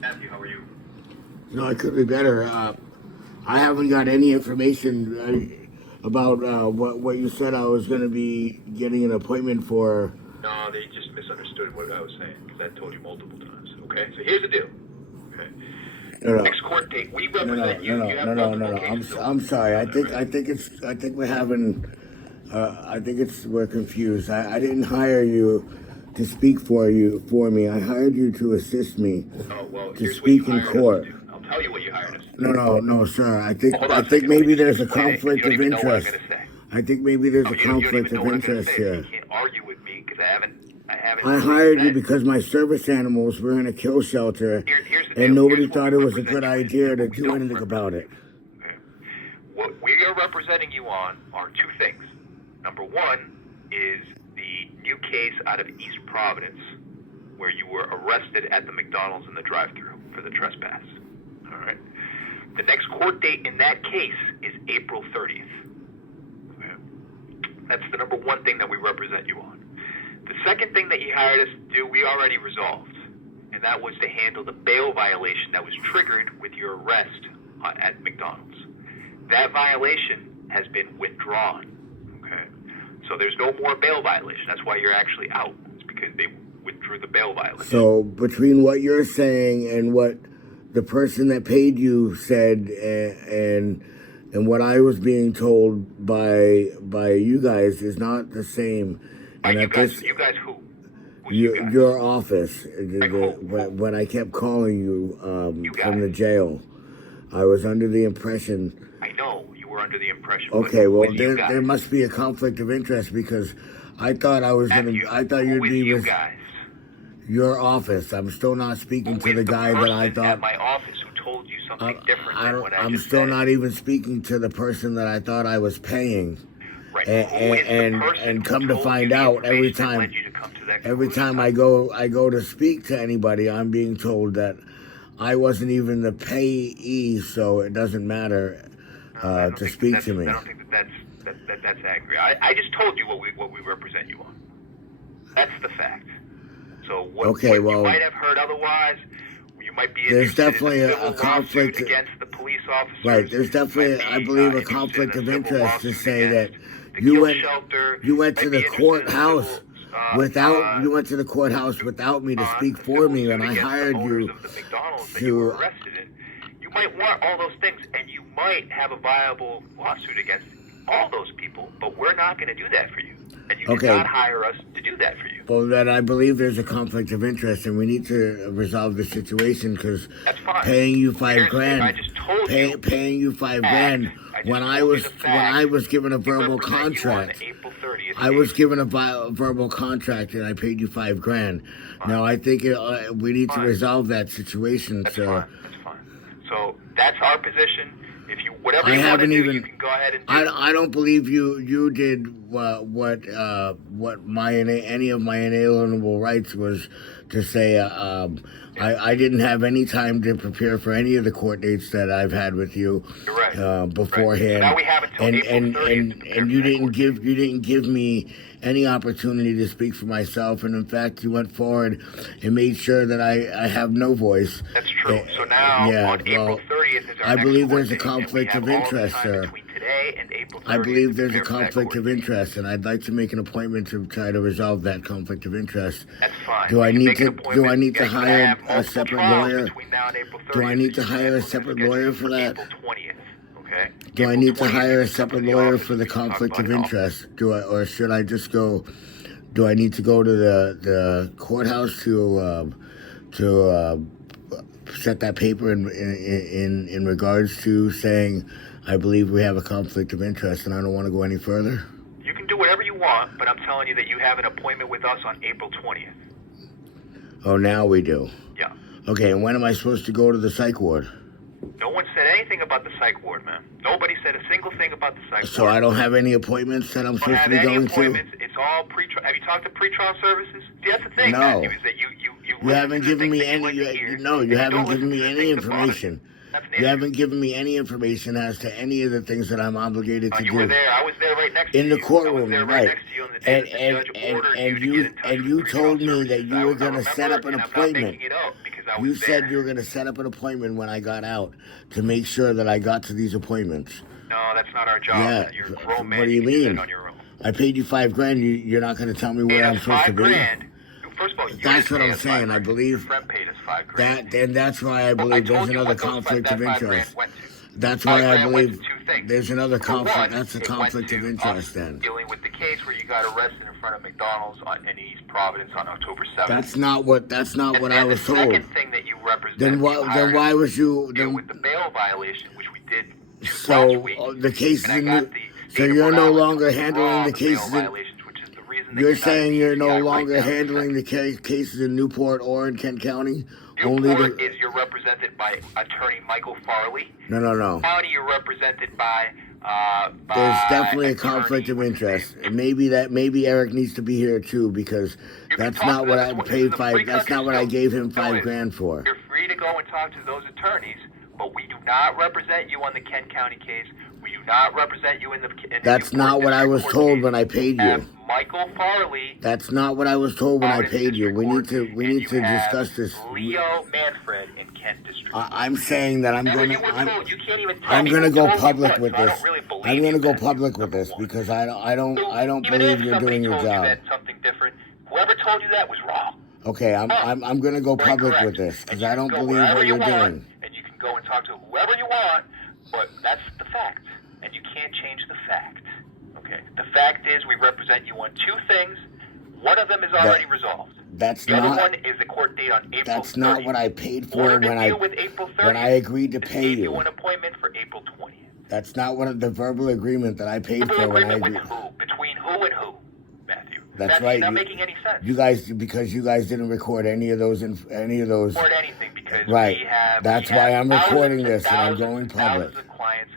Matthew, how are you? No, it could be better. I haven't got any information about what you said I was going to be getting an appointment for. No, they just misunderstood what I was saying because I told you multiple times. Okay, so here's the deal. Okay, No, no, next court date, we no, represent you. You have multiple cases. I'm sorry. Right? I think we're having. We're confused. I didn't hire you to speak for me. I hired you to assist me Oh well, to here's what you speak in hired us court. to do. I'll tell you what you hired us to do. No, sir. Hold on I a think second. Let me maybe just there's a explain it, 'cause conflict you don't of even know what I'm interest. going to say. I think maybe there's No, a you don't conflict even know of what I'm going to interest say. So here. you can't argue with me because I haven't. I hired you because my service animals were in a kill shelter, Here's the deal. and nobody Here's what thought we it was a represent good you in, idea and to what we do don't anything about it. Okay. What we are representing you on are two things. Number one is the new case out of East Providence where you were arrested at the McDonald's in the drive-thru for the trespass. All right. The next court date in that case is April 30th. Okay. That's the number one thing that we represent you on. The second thing that you hired us to do, we already resolved, and that was to handle the bail violation that was triggered with your arrest at McDonald's. That violation has been withdrawn. Okay, so there's no more bail violation. That's why you're actually out. It's because they withdrew the bail violation. So between what you're saying and what the person that paid you said, and what I was being told by you guys is not the same. And you guys who? You guys? Your office. Who? When I kept calling you from the guys. jail, I was under the impression. I know you were under the impression. Okay, well there there must be a conflict of interest because I thought I was Matthew, I thought you'd be you with guys. your office. I'm still not speaking to the guy that I thought. At my office who told you something different than what I I'm just still said. not even speaking to the person that I thought I was paying. Right. And come to find out every time I go to speak to anybody, I'm being told that I wasn't even the payee, so it doesn't matter to speak to me. I don't think that's accurate. I just told you what we represent you on. That's the fact. So what you might have heard otherwise, you might be there's definitely in a conflict against the police officers. Right, there's definitely, I believe, a conflict of interest to say that you went to the courthouse without me to speak for me, and I hired you to. You might want all those things, and you might have a viable lawsuit against all those people, but we're not going to do that for you. And you did not hire us to do that for you. Well, then I believe there's a conflict of interest, and we need to resolve the situation because paying you $5,000, paying you $5,000 when I was given a verbal contract. I was given a verbal contract, and I paid you $5,000. Now I think we need to resolve that situation. That's fine. So that's our position. If you whatever you want to do, you can go ahead and do. I don't believe you did what any of my inalienable rights was to say. I didn't have any time to prepare for any of the court dates that I've had with you beforehand. Right. So now we have until April 30th and you didn't give me any opportunity to speak for myself, and in fact you went forward and made sure that I have no voice. That's true. So now on April 30th is our I believe there's a conflict of interest, sir. I believe there's a conflict of interest, and I'd like to make an appointment to try to resolve that conflict of interest. That's fine. Do I need to hire a separate lawyer? Do I need to hire a separate lawyer for that? Do I need to hire a separate lawyer for the conflict of interest? Or should I just go? Do I need to go to the courthouse to set that paper in regards to saying I believe we have a conflict of interest and I don't want to go any further? You can do whatever you want, but I'm telling you that you have an appointment with us on April 20th. Oh, now we do. Yeah. Okay, and when am I supposed to go to the psych ward? No one said anything about the psych ward, man. Nobody said a single thing about the psych ward. So I don't have any appointments that I'm supposed to be going to? It's all pre-trial. Have you talked to pre-trial services? See, that's the thing, no. Matthew, is that you You haven't given me any. You haven't given me any information. You haven't given me any information as to any of the things that I'm obligated to do. You were there. I was there right next to you. In the courtroom, right? And you told me that you were going to set up an appointment. You said you were going to set up an appointment when I got out to make sure that I got to these appointments. No, that's not our job. Yeah. You're a grown man. What do you mean? I paid you $5,000. You're not going to tell me where I'm supposed to be. First of all, that's what I'm saying. I believe your friend paid us $5,000. And that's why I believe there's another conflict of interest. That's why I believe there's another conflict. That's a conflict of interest then. Dealing with the case where you got arrested in front of McDonald's in East Providence on October 7th. That's not what I was told. The second thing that you represent. Then why was you? Deal with the bail violation, which we did. So the case is new. So you're no longer handling the cases. You're saying you're no longer handling the cases in Newport or in Kent County? Newport you're represented by attorney Michael Farley. No. County you're represented by. There's definitely a conflict of interest. Maybe Eric needs to be here too because that's not what I paid That's not what I gave him $5,000 for. You're free to go and talk to those attorneys, but we do not represent you on the Kent County case. We do not represent you in the. That's not what I was told when I paid you. Michael Farley. That's not what I was told when I paid you. We need to discuss this. Leo Manfred in Kent District. I'm saying that I'm going to go public with this. I'm going to go public with this because I don't believe you're doing your job. Something different. Whoever told you that was wrong. Okay, I'm going to go public with this because I don't believe what you're doing. And you can go and talk to whoever you want, but that's the fact, and you can't change the fact. Okay. The fact is, we represent you on two things. One of them is already resolved. The other one is the court date on April 30th. That's not what I paid for when I agreed to pay you. Gave you an appointment for April 20th. That's not what the verbal agreement that I paid for when I agreed. With who? Between who and who, Matthew? That's right. Not making any sense. Because you guys didn't record any of those. Record anything because right. We have. That's why I'm recording this and I'm going public. Thousands of clients,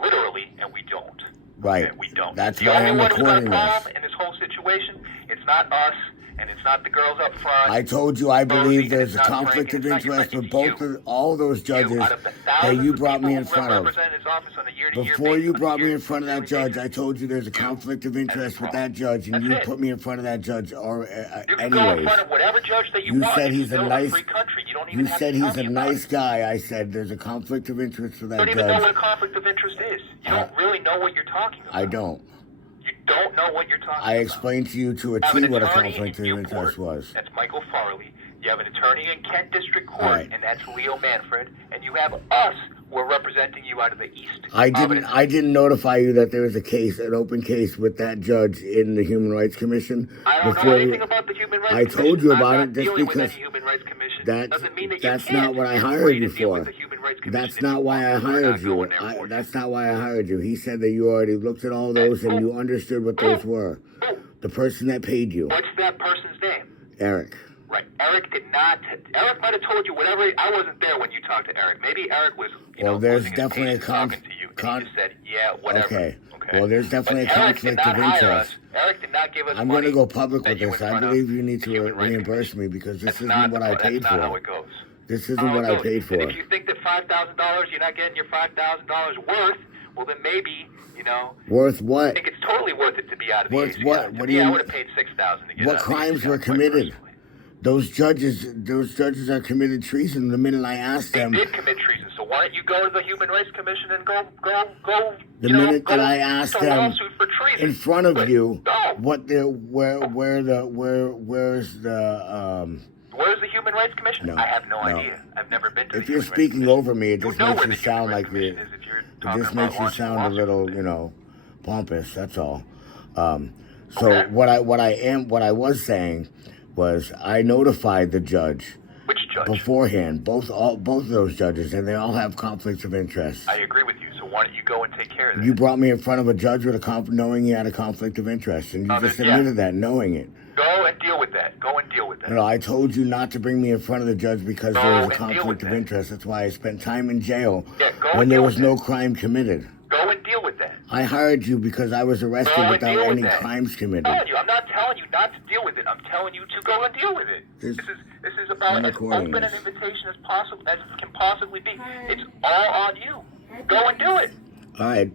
literally, and we don't. Right. Okay, we don't. That's why I'm recording this. In this whole situation, it's not us, and it's not the girls up front. I told you I believe there's a conflict of interest with all those judges that you brought me in front of. Before you brought me in front of that judge, I told you there's a conflict of interest with that judge, and you put me in front of that judge. Or anyways, you said he's a nice. You said he's a nice guy. I said there's a conflict of interest with that judge. You don't even know what a conflict of interest is. You don't really know what you're talking about. I don't. You don't know what you're talking about. I explained to you to a T what a conflict of interest was. That's Michael Farley. You have an attorney in Kent District Court, and that's Leo Manfred. And you have us who are representing you out of the East. I didn't notify you that there was an open case with that judge in the Human Rights Commission. I don't know anything about the Human Rights Commission. I told you about it just because doesn't mean that that's not what I hired you for. That's not why I hired you. That's not why I hired you. He said that you already looked at all those and you understood what those were. The person that paid you. What's that person's name? Eric. Right. Eric did not. Eric might have told you whatever. I wasn't there when you talked to Eric. Maybe Eric was. There's definitely a conflict. You just said, yeah, whatever. Okay. Well, there's definitely a conflict of interest. Eric did not give us. I'm going to go public with this. I believe you need to reimburse me because this isn't what I paid for. That's not how it goes. This isn't what I paid for. And if you think that $5,000, you're not getting your $5,000 worth, well then maybe, Worth what? I think it's totally worth it to be out of the Worth what? What do you? I would have paid $6,000 to get What crimes were committed? Those judges are committed treason. The minute I asked them, they did commit treason. So why don't you go to the Human Rights Commission and go? The minute that I asked them in front of you, where's the Human Rights Commission? No, I have no idea. I've never been to. If you're speaking over me, it just makes you sound like it just makes you sound a little, pompous. That's all. So what I was saying was I notified the judge. Which judge? Beforehand, both of those judges, and they all have conflicts of interest. I agree with you. So why don't you go and take care of that? You brought me in front of a judge with knowing he had a conflict of interest, and you just admitted that, knowing it. Go and deal with that. No, I told you not to bring me in front of the judge because there was a conflict of interest. That's why I spent time in jail when there was no crime committed. Go and deal with that. I hired you because I was arrested without any crimes committed. I'm not telling telling you not to deal with it. I'm telling you to go and deal with it. This is about as open an invitation as possible as it can possibly be. It's all on you. Go and do it. All right.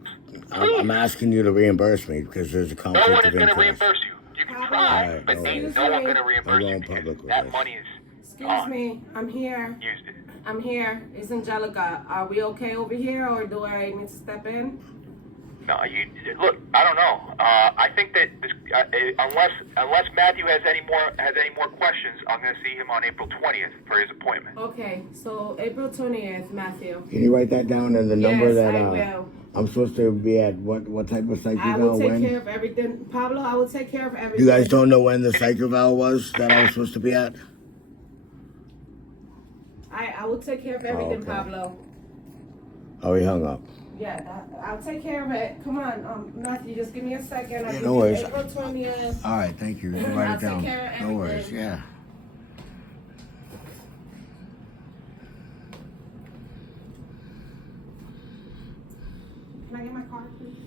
I'm asking you to reimburse me because there's a conflict of interest. No one is going to reimburse you. You can try, right, but ain't no one going to reimburse you because that money is Excuse me, I'm here. Used it. I'm here. It's Angelica. Are we okay over here, or do I need to step in? No, you look. I don't know. I think that this, unless Matthew has any more questions, I'm going to see him on April 20th for his appointment. Okay, so April 20th, Matthew. Can you write that down in the number that I will. I'm supposed to be at? What type of psych eval? I will take care of everything, Pablo. I will take care of everything. You guys don't know when the psych eval was that I was supposed to be at? I will take care of everything, okay. Pablo. Oh, he hung up. Yeah, I'll take care of it. Come on, Matthew, just give me a second. I'll give no you worries. April 20th. All right, thank you. You can write it down. I'll take care of everything. No worries, yeah. Can I get my card, please?